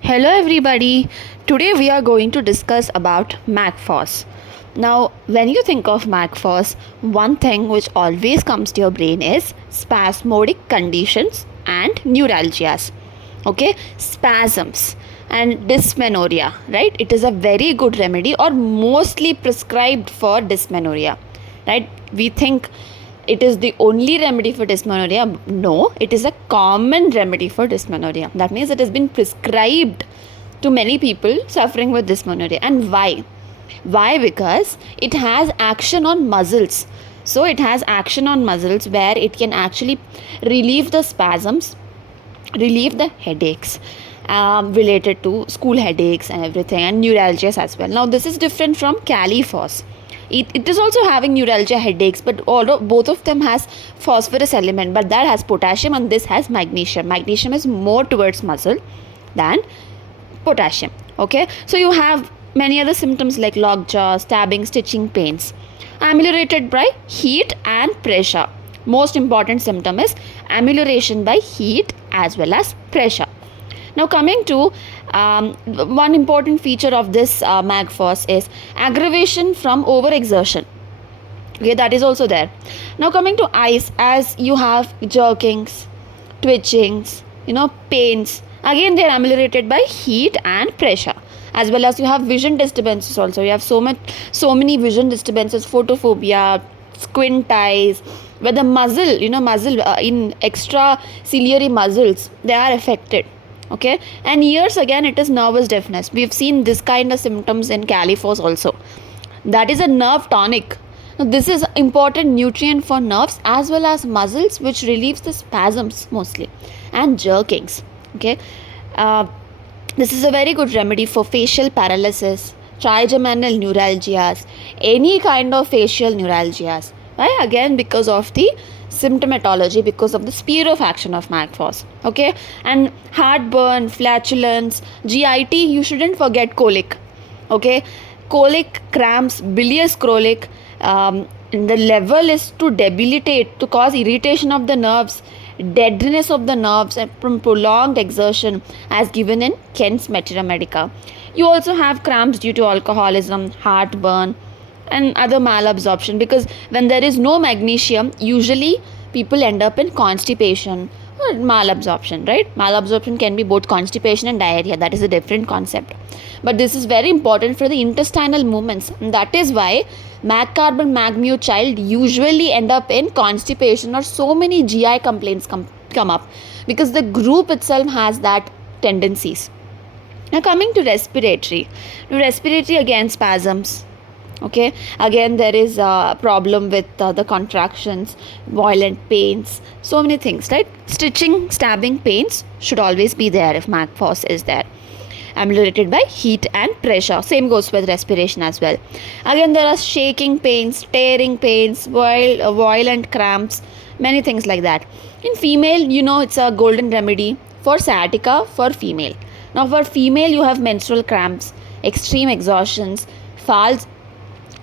Hello everybody. Today we are going to discuss about Mag Phos. Now, when you think of Mag Phos, one thing which always comes to your brain is spasmodic conditions and neuralgias. Okay, spasms and dysmenorrhea, right? It is a very good remedy or mostly prescribed for dysmenorrhea, right? We think it is the only remedy for dysmenorrhea. No, it is a common remedy for dysmenorrhea. That means it has been prescribed to many people suffering with dysmenorrhea. And why? Why? Because it has action on muscles. So it has action on muscles where it can actually relieve the spasms, relieve the headaches related to school headaches and everything, and neuralgias as well. Now this is different from Califos. It is also having neuralgia, headaches, but although both of them has phosphorus element, but that has potassium and this has magnesium. Magnesium is more towards muscle than potassium. Okay, so you have many other symptoms like lockjaw, stabbing, stitching pains, ameliorated by heat and pressure. Most important symptom is amelioration by heat as well as pressure. Now coming to one important feature of this Mag Phos is aggravation from overexertion. Okay, that is also there. Now coming to eyes, as you have jerkings, twitchings, pains. Again, they are ameliorated by heat and pressure. As well as you have vision disturbances also. You have so many vision disturbances, photophobia, squint eyes, where the muscle, in extraciliary muscles, they are affected. Okay, and ears, again, it is nervous deafness. We've seen this kind of symptoms in Califos also. That is a nerve tonic. Now, this is important nutrient for nerves as well as muscles, which relieves the spasms mostly and jerkings. Okay, this is a very good remedy for facial paralysis, trigeminal neuralgias, any kind of facial neuralgias. Right? Again, because of the symptomatology, because of the sphere of action of Mag Phos. Okay, and heartburn, flatulence, GIT, you shouldn't forget colic. Okay, colic, cramps, bilious colic, the level is to debilitate, to cause irritation of the nerves, deadness of the nerves from prolonged exertion, as given in Kent's Materia Medica. You also have cramps due to alcoholism, heartburn, and other malabsorption, because when there is no magnesium, usually people end up in constipation or malabsorption, right? Malabsorption can be both constipation and diarrhea. That is a different concept, but this is very important for the intestinal movements, and that is why mag carbon mag mu child usually end up in constipation, or so many GI complaints come up, because the group itself has that tendencies. Now coming to respiratory, again, spasms. Okay, again, there is a problem with the contractions, violent pains, so many things, right? Stitching, stabbing pains should always be there if Mag Phos is there. Ameliorated by heat and pressure. Same goes with respiration as well. Again, there are shaking pains, tearing pains, violent cramps, many things like that. In female, it's a golden remedy for sciatica for female. Now for female, you have menstrual cramps, extreme exhaustions,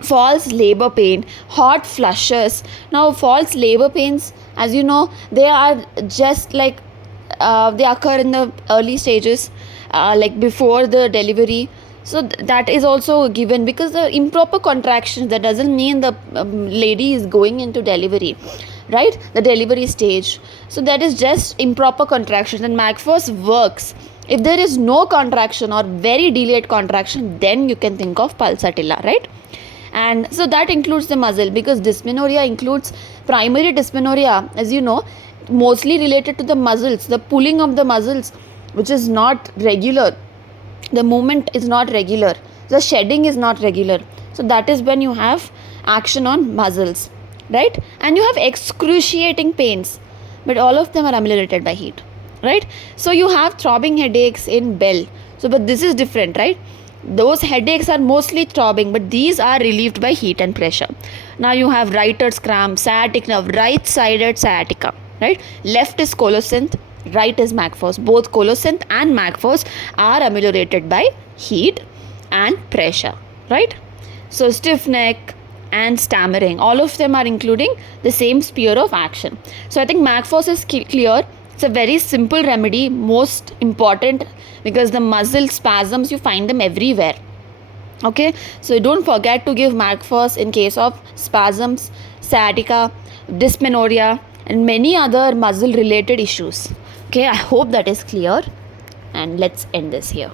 false labor pain, hot flushes. Now false labor pains, as you know, they are just like they occur in the early stages, like before the delivery. So that is also given, because the improper contractions, that doesn't mean the lady is going into delivery, right? The delivery stage. So that is just improper contractions, and Mag Phos works. If there is no contraction or very delayed contraction, then you can think of pulsatilla, right? And so that includes the muscle, because dysmenorrhea includes primary dysmenorrhea, as you know, mostly related to the muscles, the pulling of the muscles, which is not regular. The movement is not regular. The shedding is not regular. So that is when you have action on muscles, right? And you have excruciating pains, but all of them are ameliorated by heat, right? So you have throbbing headaches in bell. So, but this is different, right? Those headaches are mostly throbbing, but these are relieved by heat and pressure. Now you have writer's cramp, sciatic nerve, right-sided sciatica, right? Left is colocynth, right is Mag Phos. Both colocynth and Mag Phos are ameliorated by heat and pressure, right? So stiff neck, and stammering. All of them are including the same sphere of action. So I think Mag Phos is clear. It's a very simple remedy, most important, because the muscle spasms, you find them everywhere. Okay, so don't forget to give Mag Phos in case of spasms, sciatica, dysmenorrhea, and many other muscle related issues. Okay, I hope that is clear, and let's end this here.